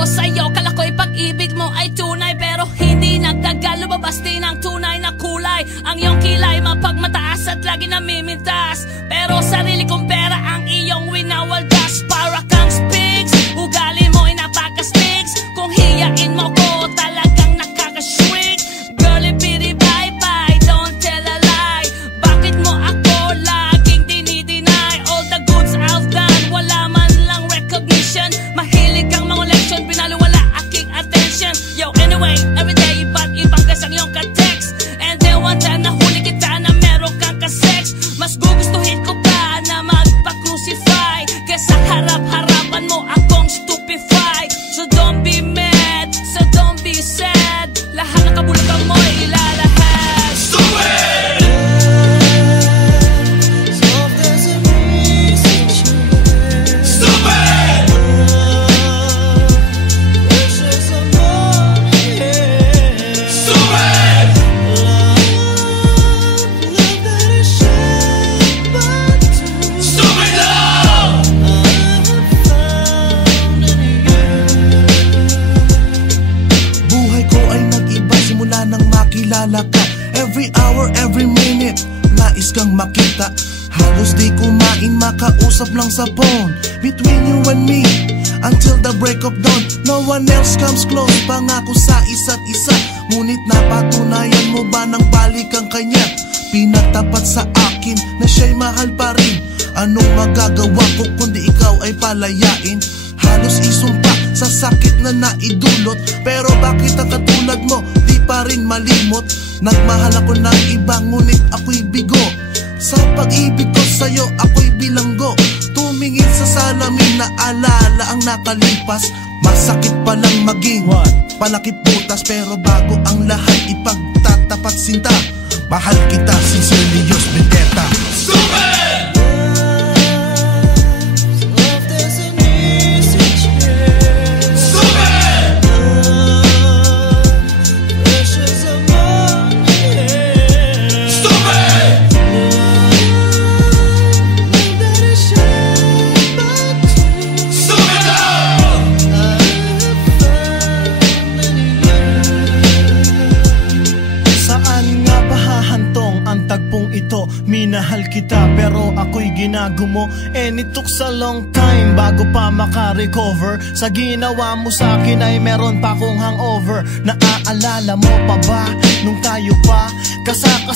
ko sa'yo, kala ko'y pag-ibig mo ay tunay, pero hindi nagtagal, lumabas din ang tunay na kulay. Ang iyong kilay mapagmataas at lagi namimintas, pero sarili kong pera ang iyong winawaldas. Para kang spigs, ugali mo ay napaka-sticks. Kung hiyain mo ko, talagang nakaka-shrink. Girlie, pity, bye-bye, don't tell a lie. Bakit mo ako laging dinideny? All the goods I've done, wala man lang recognition. Mahilig kang mga leksyon, pinaliwala aking attention. Yo, anyway, everyday, iba't ibang gas ang iyong ka-text. And then one time, nahuli kita na meron kang ka-sex. Mas gugustuhin ko pa na magpa-crucify kesa harap-harapan mo akong stupefy. So don't be mad, so don't be sad. Lahat ng kabulutan mo ay ilalahad. Stupid! Stupid! Every hour, every minute, nais kang makita. Halos di kumain, makausap lang sa phone. Between you and me, until the break of dawn. No one else comes close, pangako sa isa't isa. Ngunit napatunayan mo ba nang balik ang kanya? Pinatapat sa akin na siya'y mahal pa rin. Anong magagawa ko kundi ikaw ay palayain? Halos isumpa sa sakit na naidulot, pero bakit ang katulad mo di pa rin malimot? Nagmahal ako ng iba, ngunit ako'y bigo. Sa pag-ibig ko sa'yo, ako'y bilanggo. Tumingin sa salamin na alala ang nakalipas. Masakit palang maging palakip butas, pero bago ang lahat ipagtatapat sinta. Mahal kita, sincerely yours, Vendetta. Stupid! Minahal kita pero ako'y ginagumo. And it took a long time bago pa maka-recover. Sa ginawa mo sa akin ay meron pa akong hangover. Naaalala mo pa ba nung tayo pa kasama